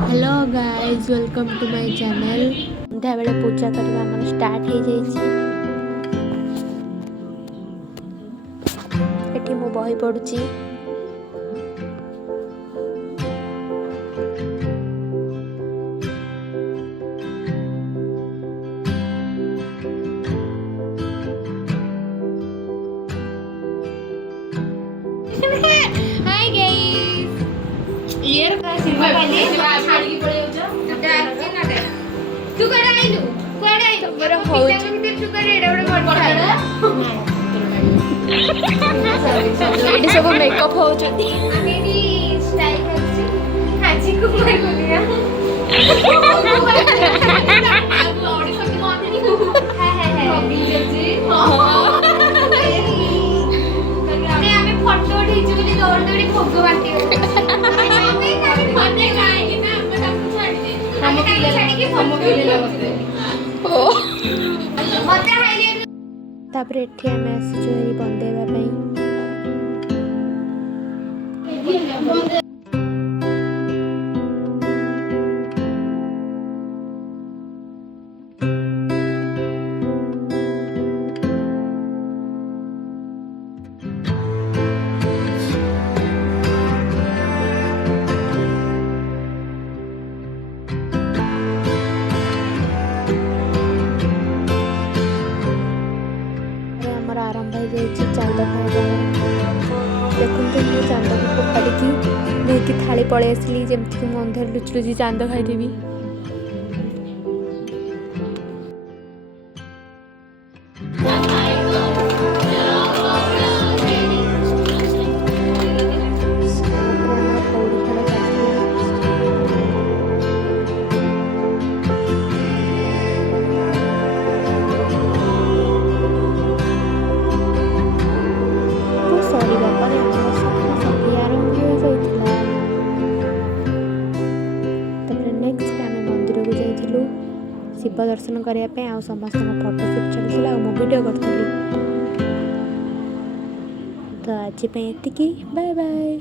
Hello guys welcome to my channel. संध्या बेले पूजा करवा हमर स्टार्ट हो जाइए। एठी मो बही पढुची। हाय गाइस ये का सिनेमा वाली छाड़ी की पड़े हो तू कड़े आइलु कोड़े आइलु बरो हो तू करे एडा बड़ एडी सब मेकअप हो चती मेरी स्टाइल करछि हाजी कुमार बोलिया आगु ऑडिशन के माने नी है बीजेजी ने हमें फोटो उठेछि बोली दौड़ दौड़ी भोग बांटी मने काहे ना हम ताको छाड़ी दे हम छाड़ी के हम लगते ओ मते हाइले तापर एठी हमें आसी बंदेवा पई आरंभ हो जाए चांद खाଇବା देखते मुझे चांद को फोपाड़ी लेकिन थाली पलि आसली जमीक मुझे अंधार लुचि लुचि चांद खाईदेवी। शिव दर्शन करने आ समस्त फोटोशूट चलता और वीडियो करी। तो आज ये बाय बाय।